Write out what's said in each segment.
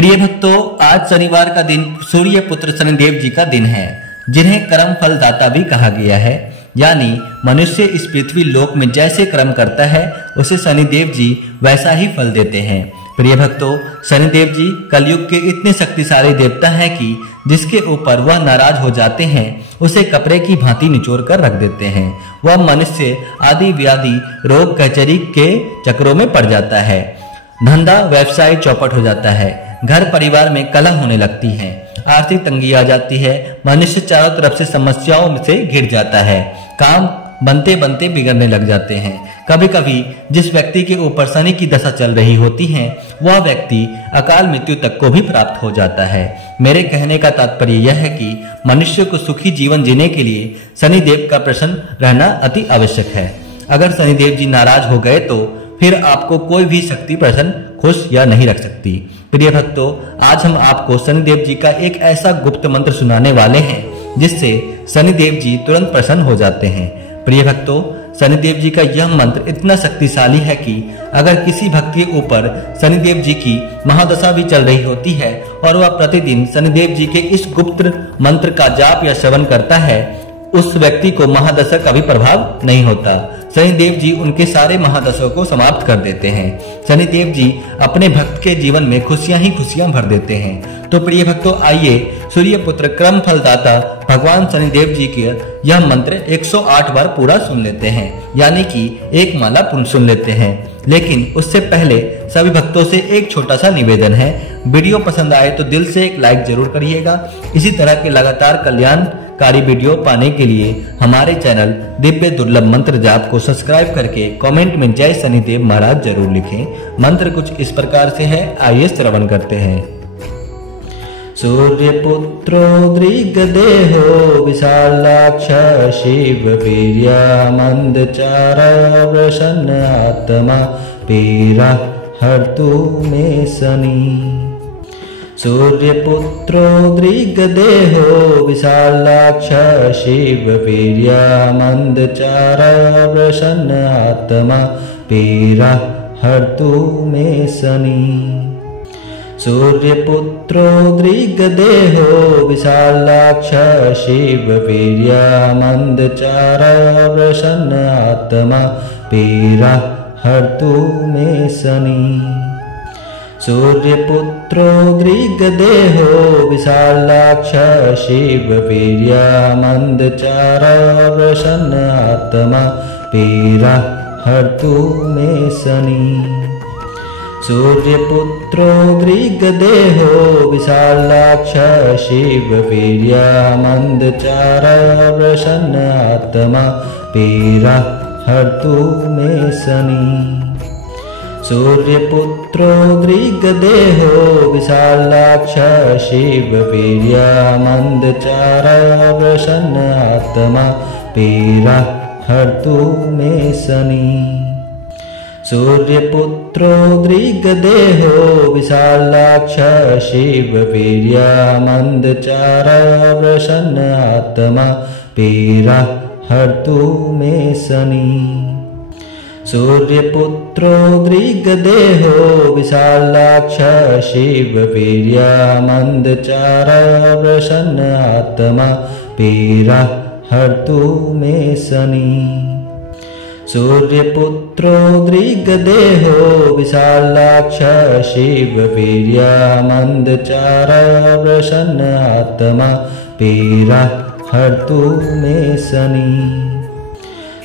प्रिय भक्तों, आज शनिवार का दिन सूर्य पुत्र शनिदेव जी का दिन है, जिन्हें कर्म फल दाता भी कहा गया है। यानी मनुष्य इस पृथ्वी लोक में जैसे कर्म करता है उसे शनिदेव जी वैसा ही फल देते हैं। प्रिय भक्तों, शनिदेव जी कलयुग के इतने शक्तिशाली देवता हैं कि जिसके ऊपर वह नाराज हो जाते हैं उसे कपड़े की भांति निचोड़ कर रख देते हैं। वह मनुष्य आदि व्याधि रोग कचहरी के चक्रों में पड़ जाता है, धंधा व्यवसाय चौपट हो जाता है, घर परिवार में कलह होने लगती है, आर्थिक तंगी आ जाती है, मनुष्य चारों तरफ से समस्याओं से घिर जाता है, काम बनते बनते बिगड़ने लग जाते हैं। कभी कभी जिस व्यक्ति के ऊपर शनि की दशा चल रही होती है वह व्यक्ति अकाल मृत्यु तक को भी प्राप्त हो जाता है। मेरे कहने का तात्पर्य यह है कि मनुष्य को सुखी जीवन जीने के लिए शनिदेव का प्रसन्न रहना अति आवश्यक है। अगर शनिदेव जी नाराज हो गए तो फिर आपको कोई भी शक्ति प्रसन्न, खुश या नहीं रख सकती। प्रिय भक्तों, आज हम आपको शनिदेव जी का एक ऐसा गुप्त मंत्र सुनाने वाले हैं जिससे शनिदेव जी तुरंत प्रसन्न हो जाते हैं। प्रिय भक्तों, शनिदेव जी का यह मंत्र इतना शक्तिशाली है कि अगर किसी भक्त के ऊपर शनिदेव जी की महादशा भी चल रही होती है और वह प्रतिदिन शनिदेव जी के इस गुप्त मंत्र का जाप या श्रवण करता है, उस व्यक्ति को महादशा का भी प्रभाव नहीं होता। शनिदेव जी उनके सारे महादशा को समाप्त कर देते हैं। शनिदेव जी अपने भक्त के जीवन में खुशियां ही खुशियां भर देते हैं। तो प्रिय भक्तों, आइए सूर्य पुत्र क्रम फलदाता भगवान शनिदेव जी के यह मंत्र 108 बार पूरा सुन लेते हैं, यानी कि एक माला सुन लेते हैं। लेकिन उससे पहले सभी भक्तों से एक छोटा सा निवेदन है, वीडियो पसंद आए तो दिल से एक लाइक जरूर करिएगा। इसी तरह के लगातार कल्याणकारी वीडियो पाने के लिए हमारे चैनल दिव्य दुर्लभ मंत्र जाप को सब्सक्राइब करके कमेंट में जय शनिदेव महाराज जरूर लिखें। मंत्र कुछ इस प्रकार से है, आइए श्रवण करते हैं। सूर्यपुत्रो दृग्देहो विशालाक्ष शिव वीर्या मंदचार प्रसन्न आत्मा पीरा हर्तु मे शनि। सूर्यपुत्रो दृग्देहो विशालाक्ष शिव वीर्या मंदचार प्रसन्न आत्मा पीरा हर्तु मे शनि। सूर्यपुत्रो दृग्देहो विशालाक्ष शिव वीर्या मंदचार प्रसन्न आत्मा पीरा हर्तु मे शनि। सूर्यपुत्रो दृग्देहो विशालाक्ष शिव वीर्या मंदचार प्रसन्न आत्मा पीरा हर्तु मे शनि। सूर्यपुत्रो दृग्देहो विशालाक्ष शिव वीर्या मंदचार प्रसन्न आत्मा पीरा हर्तु मे शनि। सूर्यपुत्रो दृग्देहो विशालाक्ष शिव वीर्या मंदचार प्रसन्न आत्मा पीरा हर्तु मे शनि। सूर्यपुत्रो दृग्देहो विशालाक्ष शिव वीर्या मंदचार प्रसन्न आत्मा पीरा हर्तु मे शनि। सूर्यपुत्रो दृग्देहो विशालाक्ष शिव वीर्या मंदचार प्रसन्न आत्मा पीरा हर्तु मे शनि। सूर्यपुत्रो दृग्देहो विशालाक्ष शिव वीर्या मंदचार प्रसन्न आत्मा पीरा हर्तु मे शनि।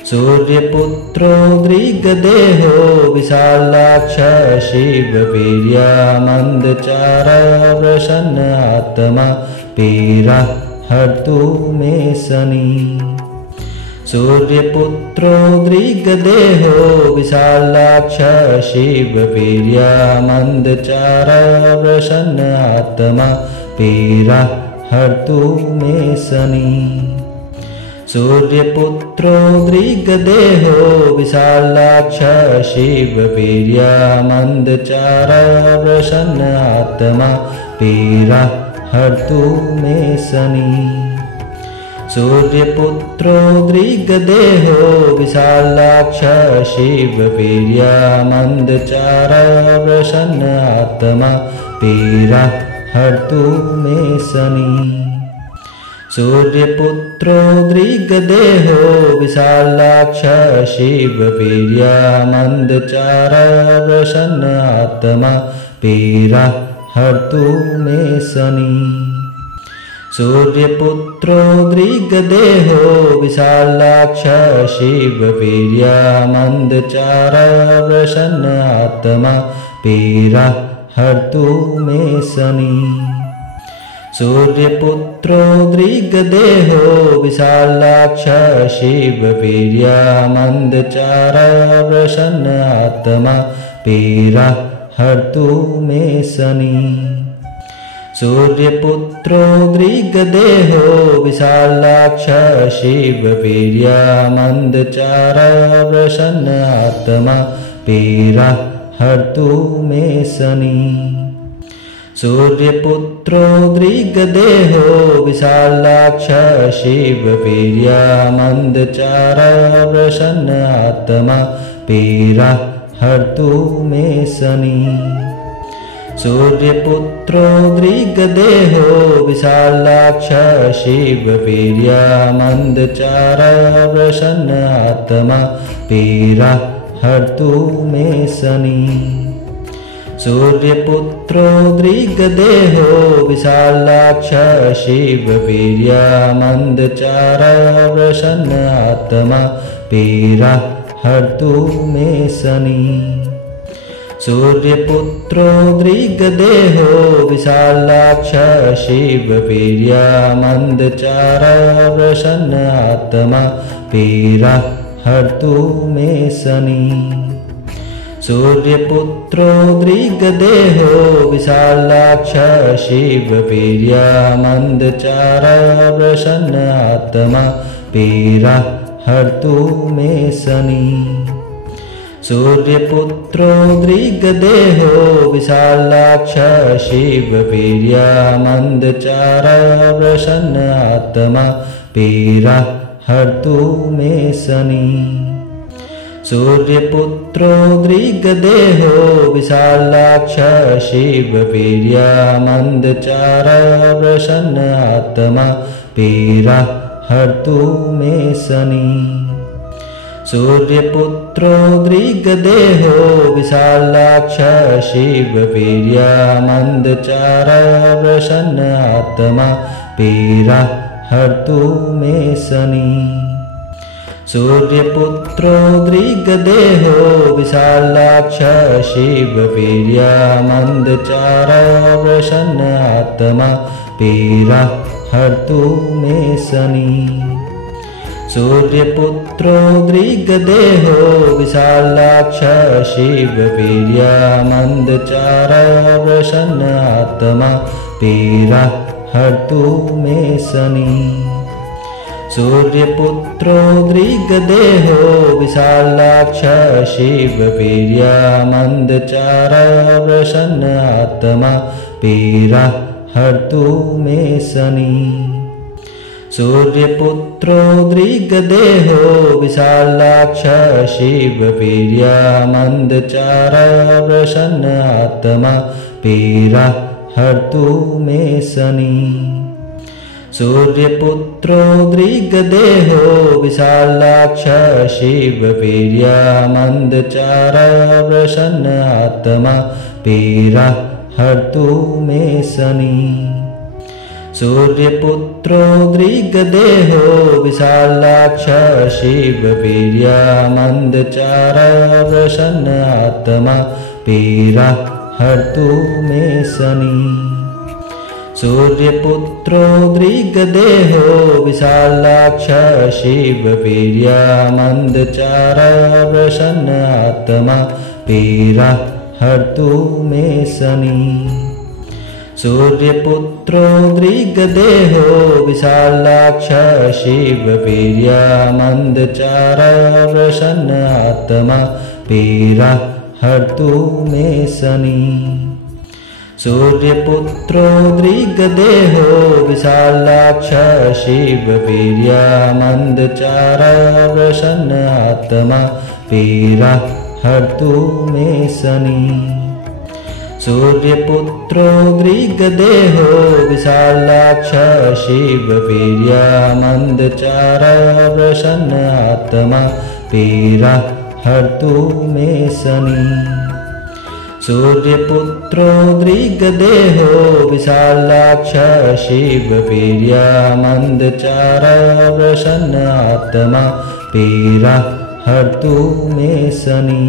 सूर्यपुत्रो दृग्देहो विशालाक्ष शिव वीर्या मंदचार प्रसन्न आत्मा पीरा हर्तु मे शनि। सूर्यपुत्रो दृग्देहो विशालाक्ष शिव वीर्या मंदचार प्रसन्न आत्मा पीरा हर्तु मे शनि। सूर्यपुत्रो दृग्देहो विशालाक्ष शिव वीर्या मंदचार प्रसन्न आत्मा पीरा हर्तु मे शनि। सूर्यपुत्रो दृग्देहो विशालाक्ष शिव वीर्या मंदचार प्रसन्न आत्मा पीरा हर्तु मे शनि। सूर्यपुत्रो दृग्देहो विशालाक्ष शिववीर्यमन्दचार प्रसन्नात्मा पीरा हर्तु मे शनि। सूर्यपुत्रो दृग्देहो विशालाक्ष शिववीर्यमन्दचार प्रसन्नात्मा पीरा हर्तु मे शनि। सूर्यपुत्रो दृग्देहो विशालाक्ष शिववीर्यमन्दचार प्रसन्नात्मा पीरा हर्तु मे शनि। सूर्यपुत्रो दृग्देहो विशालाक्ष शिववीर्यमन्दचार प्रसन्नात्मा पीरा हर्तु मे शनि। सूर्यपुत्रो दृग्देहो विशालाक्ष शिववीर्यमन्दचार प्रसन्नात्मा पीरा हर्तु मे शनि। सूर्यपुत्रो दृग्देहो विशालाक्ष शिववीर्यमन्दचार प्रसन्नात्मा पीरा हर्तु मे शनि। सूर्यपुत्रो दृग्देहो विशालाक्ष शिववीर्यमन्दचार प्रसन्नात्मा पीरा हर्तु मे शनि। सूर्यपुत्रो दृग्देहो विशालाक्ष शिववीर्यमन्दचार प्रसन्नात्मा पीरा हर्तु मे शनि। सूर्यपुत्रो दृग्देहो विशालाक्ष शिववीर्यमन्दचार प्रसन्नात्मा पीरा हर्तु मे शनि। सूर्यपुत्रो दृग्देहो विशालाक्ष शिववीर्यमन्दचार प्रसन्नात्मा पीरा हर्तु मे शनि। सूर्यपुत्रो दृग्देहो विशालाक्ष शिववीर्यमन्दचार प्रसन्नात्मा पीरा हर्तु मे शनि। सूर्यपुत्रो दृग्देहो विशालाक्ष शिववीर्यमन्दचार प्रसन्नात्मा पीरा हर्तु मे शनि। सूर्यपुत्रो दृग्देहो विशालाक्ष शिववीर्यमन्दचार प्रसन्नात्मा पीरा हर्तु मे शनि। सूर्यपुत्रो दृग्देहो विशालाक्ष शिववीर्यमन्दचार प्रसन्नात्मा पीरा हर्तु मे शनि। सूर्यपुत्रो दृग्देहो विशालाक्ष शिववीर्यमन्दचार प्रसन्नात्मा पीरा हर्तु मे शनि। सूर्यपुत्रो दृग्देहो विशालाक्ष शिववीर्यमन्दचार प्रसन्नात्मा पीरा हर्तु मे शनि। सूर्यपुत्रो दृग्देहो विशालाक्ष शिववीर्यमन्दचार प्रसन्नात्मा पीरा हर्तु मे शनि। सूर्यपुत्रो दृग्देहो विशालाक्ष शिववीर्यमन्दचार प्रसन्नात्मा पीरा हर्तु मे शनि। सूर्यपुत्रो दृग्देहो विशालाक्ष शिववीर्यमन्दचार प्रसन्नात्मा पीरा हर्तु मे शनि। सूर्यपुत्रो दृग्देहो विशालाक्ष शिववीर्यमन्दचार प्रसन्नात्मा पीरा हर्तु मे शनि। सूर्यपुत्रो दृग्देहो विशालाक्ष शिववीर्यमन्दचार प्रसन्नात्मा पीरा हर्तु मे शनि। सूर्यपुत्रो दृग्देहो विशालाक्ष शिववीर्यमन्दचारा प्रसन्नात्मा पीरा हर्तु मे शनि। सूर्यपुत्रो दृग्देहो विशालाक्ष शिववीर्यमन्दचारा प्रसन्नात्मा पीरा हर्तु मे शनि।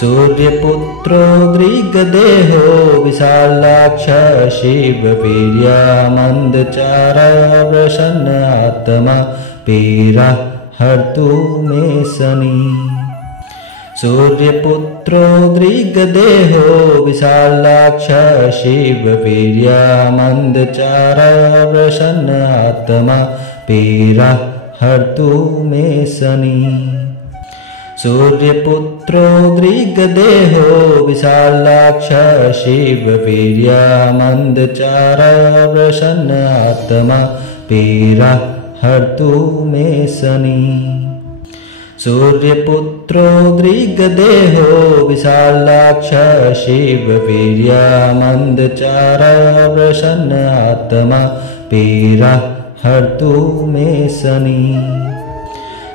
सूर्यपुत्रो दृग्देहो विशालाक्ष शिववीर्यमन्दचारा प्रसन्नात्मा पीरा हर्तु मे शनि। सूर्यपुत्रो दृग्देहो विशालाक्ष शिववीर्यमन्दचारा प्रसन्नात्मा पीरा हर्तु मे शनि। सूर्यपुत्रो दृग्देहो विशालाक्ष शिववीर्यमन्दचारा प्रसन्नात्मा पीरा हर्तु मे शनि। सूर्यपुत्रो दृग्देहो विशालाक्ष शिववीर्यमन्दचारा प्रसन्नात्मा पीरा हर्तु मे शनि।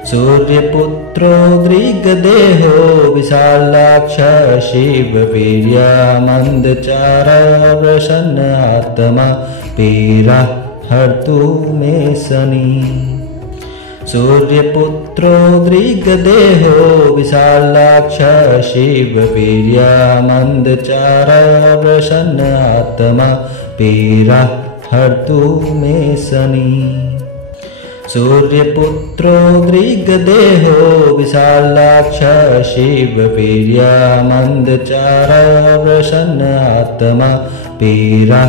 सूर्यपुत्रो दृग्देहो विशालाक्ष शिववीर्यमन्दचारा प्रसन्नात्मा पीरा हर्तु मे शनि। सूर्यपुत्रो दृग्देहो विशालाक्ष शिववीर्यमन्दचारा प्रसन्नात्मा पीरा हर्तु मे शनि। सूर्यपुत्रो दृग्देहो विशालाक्ष शिववीर्यमन्दचारा प्रसन्नात्मा पीरा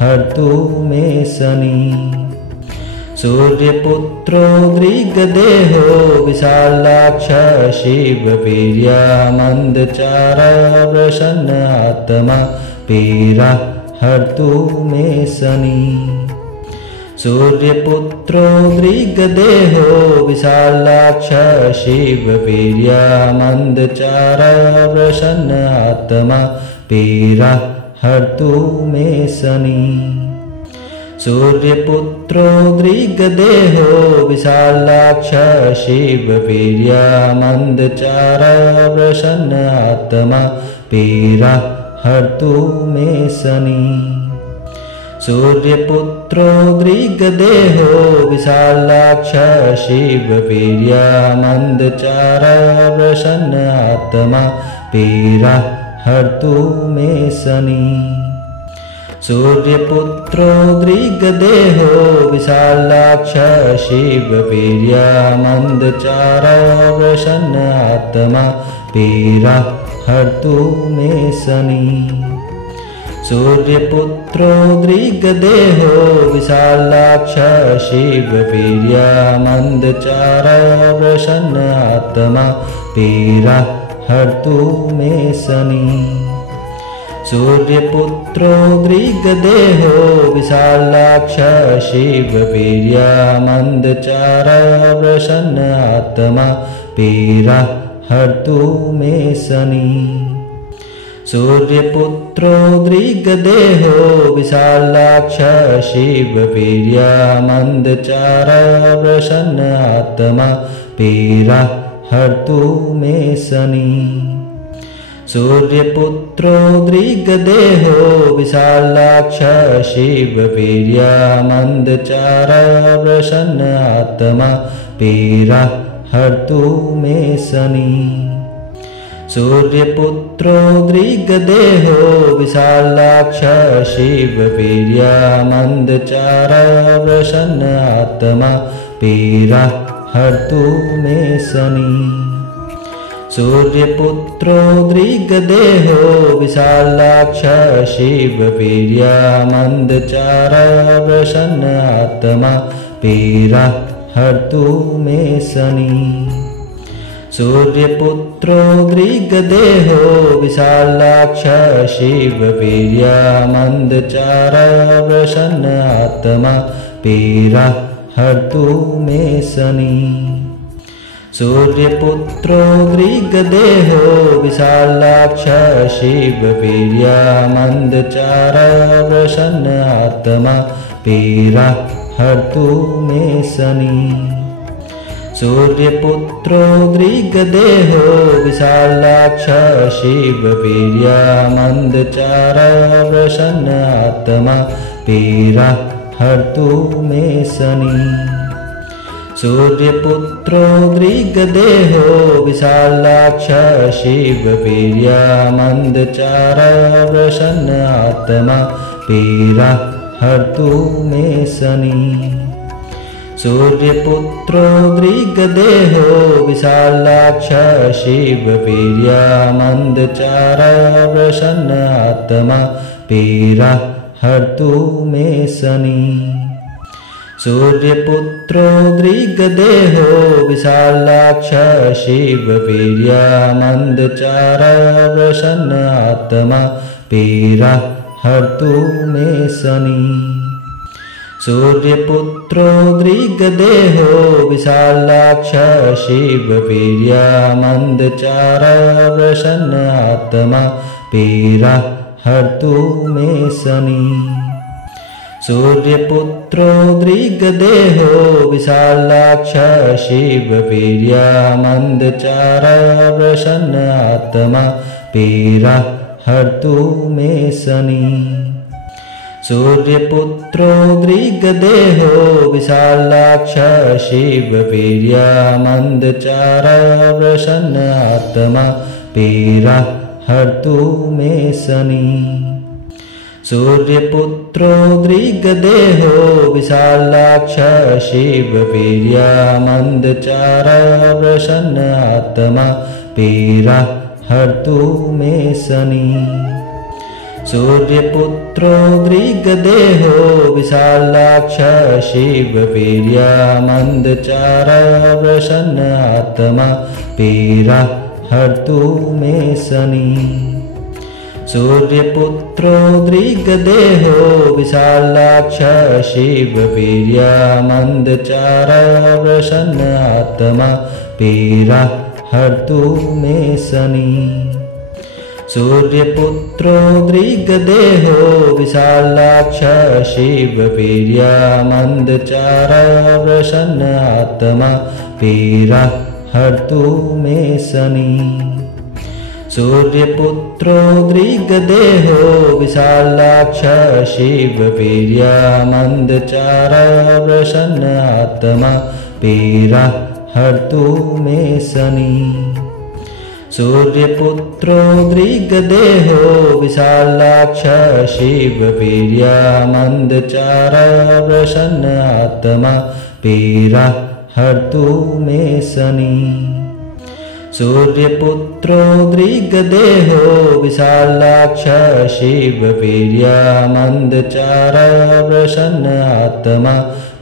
हर्तु मे शनि। सूर्यपुत्रो दृग्देहो विशालाक्ष शिववीर्यमन्दचारा प्रसन्नात्मा पीरा हर्तु मे शनि। सूर्यपुत्रो दृग्देहो विशालाक्ष शिववीर्यमन्दचारा प्रसन्नात्मा पीरा हर्तु मे शनि। सूर्यपुत्रो दृग्देहो विशालाक्ष शिववीर्यमन्दचारा प्रसन्नात्मा पीरा हर्तु मे शनि। सूर्यपुत्रो दृग्देहो विशालाक्ष शिववीर्यमन्दचारा प्रसन्नात्मा पीरा हर्तु मे शनि। सूर्यपुत्रो दृग्देहो विशालाक्ष शिववीर्यमन्दचारा प्रसन्नात्मा पीरा हर्तु मे शनि। सूर्यपुत्रो दृग्देहो विशालाक्ष शिववीर्यमन्दचारा प्रसन्नात्मा पीरा हर्तु मे शनि। सूर्यपुत्रो दृग्देहो विशालाक्ष शिववीर्यमन्दचारा प्रसन्नात्मा पीरा हर्तु मे शनि। सूर्यपुत्रो दृग्देहो विशालाक्ष शिववीर्यमन्दचारा प्रसन्नात्मा पीरा हर्तु मे शनि। सूर्यपुत्रो दृग्देहो विशालाक्ष शिववीर्यमन्दचारा प्रसन्नात्मा पीरा हर्तु मे शनि। सूर्यपुत्रो दृग्देहो विशालाक्ष शिववीर्यमन्दचारा प्रसन्नात्मा पीरा हर्तु मे शनि। सूर्यपुत्रो दृग्देहो विशालाक्ष शिववीर्यमन्दचारा प्रसन्नात्मा पीरा हर्तु मे शनि। सूर्यपुत्रो दृग्देहो विशालाक्ष शिववीर्यमन्दचारा प्रसन्नात्मा पीरा हर्तु मे शनि। सूर्यपुत्रो दृग्देहो विशालाक्ष शिववीर्यमन्दचार प्रसन्नात्मा पीरा हर्तु मे शनि। सूर्यपुत्रो दृग्देहो विशालाक्ष शिववीर्यमन्दचार प्रसन्नात्मा पीरा हर्तु मे शनि। सूर्यपुत्रो दृग्देहो विशालाक्ष शिववीर्यमन्दचार प्रसन्नात्मा पीरा हर्तु मे शनि। सूर्यपुत्रो दृग्देहो विशालाक्ष शिववीर्यमन्दचार प्रसन्नात्मा पीरा हर्तु मे शनि। सूर्यपुत्रो दृग्देहो विशालाक्ष शिववीर्यमन्दचार प्रसन्नात्मा पीरा हर्तु मे शनि। सूर्यपुत्रो दृग्देहो विशालाक्ष शिववीर्यमन्दचार प्रसन्नात्मा पीरा हर्तु मे शनि। सूर्यपुत्रो दृग्देहो विशालाक्ष शिववीर्यमन्दचार प्रसन्नात्मा पीरा हर्तु मे शनि। सूर्यपुत्रो दृग्देहो विशालाक्ष शिववीर्यमन्दचार प्रसन्नात्मा पीरा हर्तु मे शनि। सूर्यपुत्रो दृग्देहो विशालाक्ष शिववीर्यमन्दचार प्रसन्नात्मा पीरा हर्तु मे शनि। सूर्यपुत्रो दृग्देहो विशालाक्ष शिववीर्यमन्दचार प्रसन्नात्मा पीरा हर्तु मे शनि। सूर्यपुत्रो दृग्देहो विशालाक्ष शिववीर्यमन्दचार प्रसन्नात्मा पीरा हर्तु मे शनि। सूर्यपुत्रो दृग्देहो विशालाक्ष शिववीर्यमन्दचार प्रसन्नात्मा पीरा हर्तु मे शनि। सूर्यपुत्रो दृग्देहो विशालाक्ष शिववीर्यमन्दचार प्रसन्नात्मा पीरा हर्तु मे शनि। सूर्यपुत्रो दृग्देहो विशालाक्ष शिववीर्यमन्दचार प्रसन्नात्मा पीरा हर्तु मे शनि। सूर्यपुत्रो दृग्देहो विशालाक्ष शिववीर्यमन्दचार प्रसन्नात्मा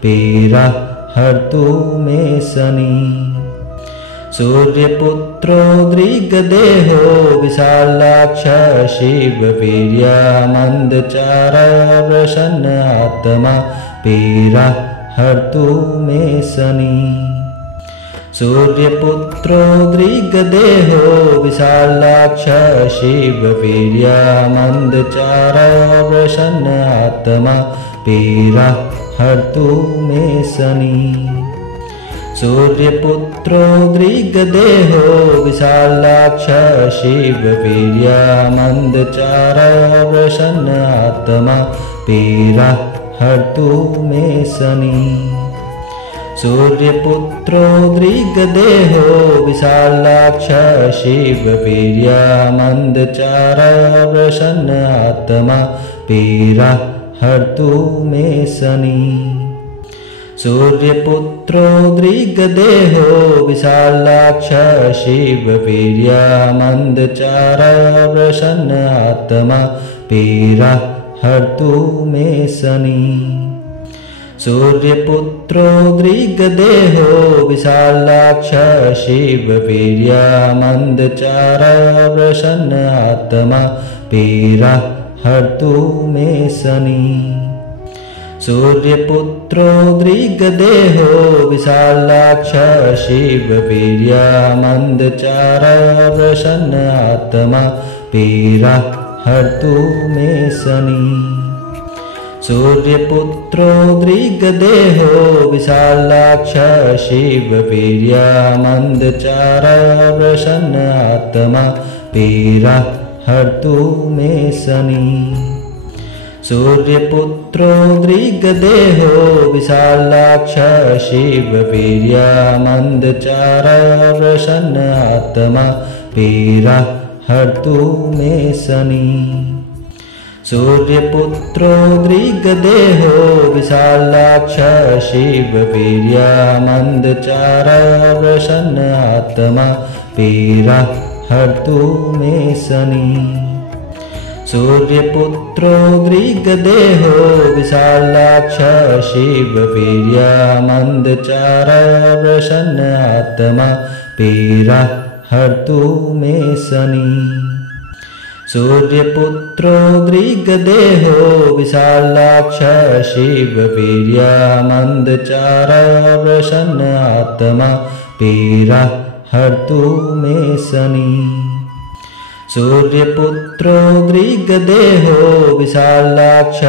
पीरा हर्तु मे शनि। सूर्यपुत्रो दृग्देहो विशालाक्ष शिववीर्यमन्दचार प्रसन्नात्मा पीरा हर्तु मे शनि। सूर्यपुत्रो दृग्देहो विशालाक्ष शिववीर्यमन्दचार प्रसन्नात्मा पीरा हर्तु मे शनि। सूर्यपुत्रो दृग्देहो विशालाक्ष शिववीर्यमन्दचार प्रसन्नात्मा पीरा हर्तु मे शनि। सूर्यपुत्रो दृग्देहो विशालाक्ष शिववीर्यमन्दचार प्रसन्नात्मा पीरा हर्तु मे शनि। सूर्यपुत्रो दृग्देहो विशालाक्ष शिववीर्यमन्दचार प्रसन्नात्मा पीरा हर्तु मे शनि। सूर्यपुत्रो दृग्देहो विशालाक्ष शिववीर्यमन्दचार प्रसन्नात्मा पीरा हर्तु मे शनि। सूर्यपुत्रो दृग्देहो विशालाक्ष शिववीर्यमन्दचारा प्रसन्नात्मा पीरा हर्तु मे शनि। सूर्यपुत्रो दृग्देहो विशालाक्ष शिववीर्यमन्दचारा प्रसन्नात्मा पीरा हर्तु मे शनि। सूर्यपुत्रो दृग्देहो विशालाक्ष शिववीर्यमन्दचारा प्रसन्नात्मा पीरा हर्तु मे शनि। सूर्यपुत्रो दृग्देहो विशालाक्ष शिववीर्यमन्दचारा प्रसन्नात्मा पीरा हर्तु मे शनि। सूर्यपुत्रो दृग्देहो विशालाक्ष शिववीर्यमन्दचारा प्रसन्नात्मा पीरा हर्तु मे शनि। सूर्यपुत्रो दृग्देहो विशालाक्ष शिववीर्यमन्दचारा प्रसन्नात्मा पीरा हर्तु मे शनि। सूर्यपुत्रो दृग्देहो विशालाक्ष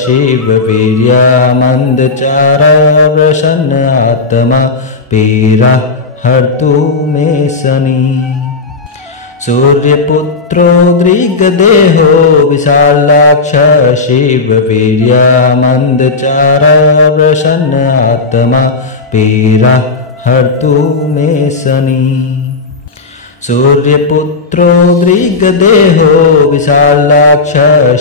शिववीर्यमन्दचारा प्रसन्नात्मा पीरा हर्तु मे शनि। सूर्यपुत्रो दृग्देहो विशालाक्ष शिववीर्यमन्दचारा प्रसन्नात्मा पीरा हर्तु मे शनि। सूर्यपुत्रो दृग्देहो विशालाक्ष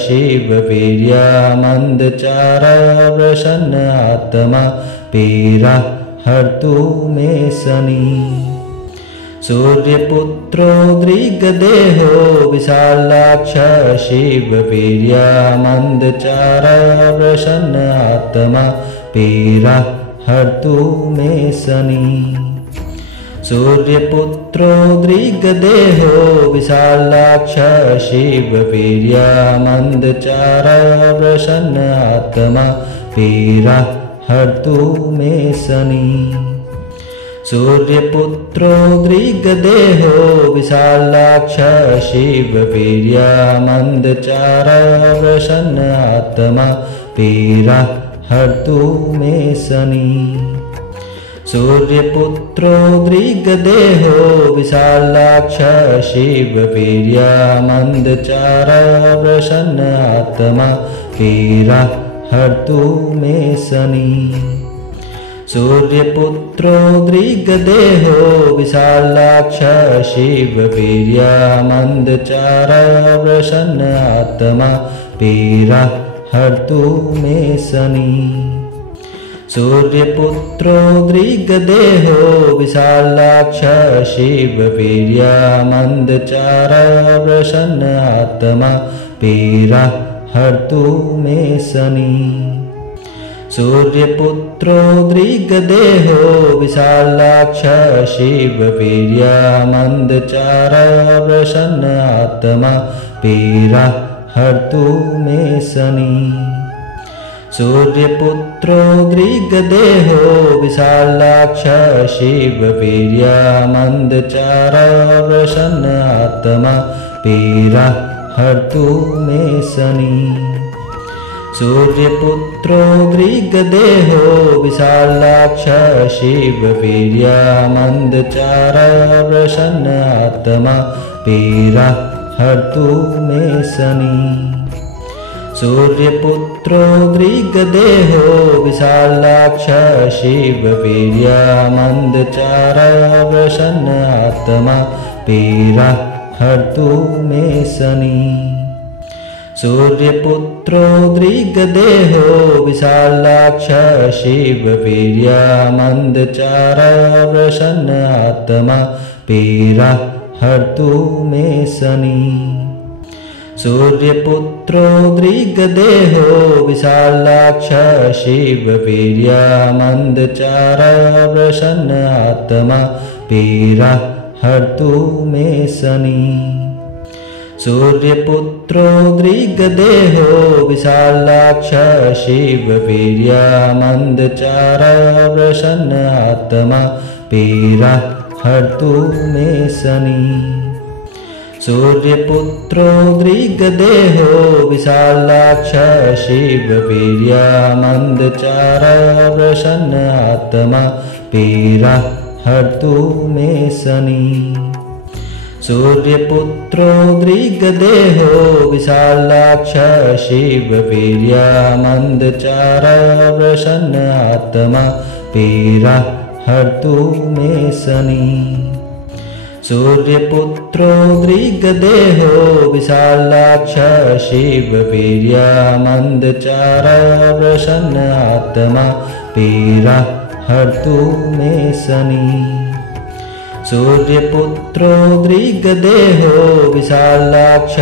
शिववीर्यमन्दचारा प्रसन्नात्मा पीरा हर्तु मे शनि। सूर्यपुत्रो दृग्देहो विशालाक्ष शिववीर्यमन्दचारा प्रसन्नात्मा पीरा हर्तु मे शनि। सूर्यपुत्रो दृग्देहो विशालाक्ष शिववीर्यमन्दचारा प्रसन्नात्मा पीरा हर्तु मे शनि। सूर्यपुत्रो दृग्देहो विशालाक्ष शिववीर्यमन्दचारा प्रसन्नात्मा पीरा हर्तु मे शनि। सूर्यपुत्रो दृग्देहो विशालाक्ष शिववीर्यमन्दचारा प्रसन्नात्मा पीरा हर्तु मे शनि। सूर्यपुत्रो दृग्देहो विशालाक्ष शिववीर्यमन्दचारा प्रसन्नात्मा पीरा हर्तु मे शनि। सूर्यपुत्रो दृग्देहो विशालाक्ष शिववीर्यमन्दचारा प्रसन्नात्मा पीरा हर्तु मे शनि। सूर्यपुत्रो दृग्देहो विशालाक्ष शिववीर्यमन्दचारा प्रसन्नात्मा पीरा हर्तु मे शनि। सूर्यपुत्रो दृग्देहो विशालाक्ष शिववीर्यमन्दचारा प्रसन्नात्मा पीरा हर्तु मे शनि। सूर्यपुत्रो दृग्देहो विशालाक्ष शिववीर्यमन्दचारा प्रसन्नात्मा पीरा हर्तु मे शनि। सूर्यपुत्रो दृग्देहो विशालाक्ष शिववीर्यमन्दचारा प्रसन्नात्मा पीरा हर्तु मे शनि। सूर्यपुत्रो दृग्देहो विशालाक्ष शिववीर्यमन्दचारा प्रसन्नात्मा पीरा हर्तु मे शनि। सूर्यपुत्रो दृग्देहो विशालाक्ष शिववीर्यमन्दचारा प्रसन्नात्मा पीरा हर्तु मे शनि। सूर्यपुत्रो दृग्देहो विशालाक्ष शिववीर्यमन्दचारा प्रसन्नात्मा पीरा हर्तु मे शनि। सूर्यपुत्रो दृग्देहो विशालाक्ष शिववीर्यमन्दचारा प्रसन्नात्मा पीरा हर्तु मे शनि। सूर्यपुत्रो दृग्देहो विशालाक्ष शिववीर्यमन्दचारा प्रसन्नात्मा पीरा हर्तु मे शनि। सूर्यपुत्रो दृग्देहो विशालाक्ष शिववीर्यमन्दचारा प्रसन्नात्मा पीरा हर्तु मे शनि। सूर्यपुत्रो दृग्देहो विशालाक्ष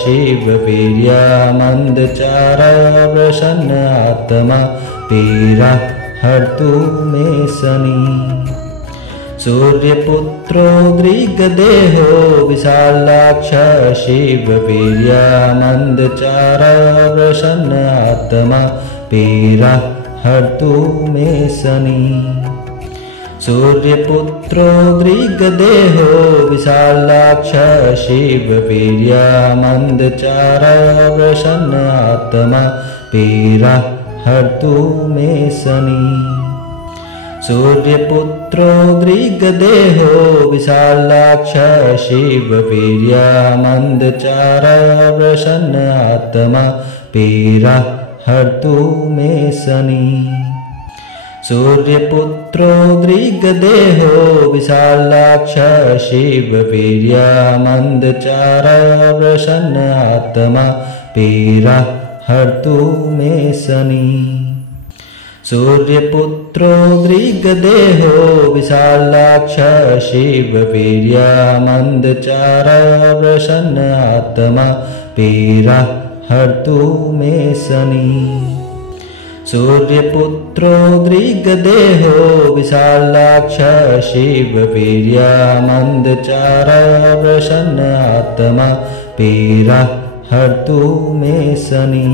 शिववीर्यमन्दचारा प्रसन्नात्मा पीरा हर्तु मे शनि। सूर्यपुत्रो दृग्देहो विशालाक्ष शिववीर्यमन्दचारा प्रसन्नात्मा पीरा हर्तु मे शनि। सूर्यपुत्रो दृग्देहो विशालाक्ष शिववीर्यमन्दचारा प्रसन्नात्मा पीरा हर्तु मे शनि। सूर्यपुत्रो दृग्देहो विशालाक्ष शिववीर्यमन्दचारा प्रसन्नात्मा पीरा हर्तु मे शनि। सूर्यपुत्रो दृग्देहो विशालाक्ष शिववीर्यमन्दचारा प्रसन्नात्मा पीरा हर्तु मे शनि। सूर्यपुत्रो दृग्देहो विशालाक्ष शिववीर्यमन्दचारा प्रसन्नात्मा पीरा हर्तु मे शनि। सूर्यपुत्रो दृग्देहो विशालाक्ष शिववीर्यमन्दचारा प्रसन्नात्मा पीरा हर्तु मे शनि।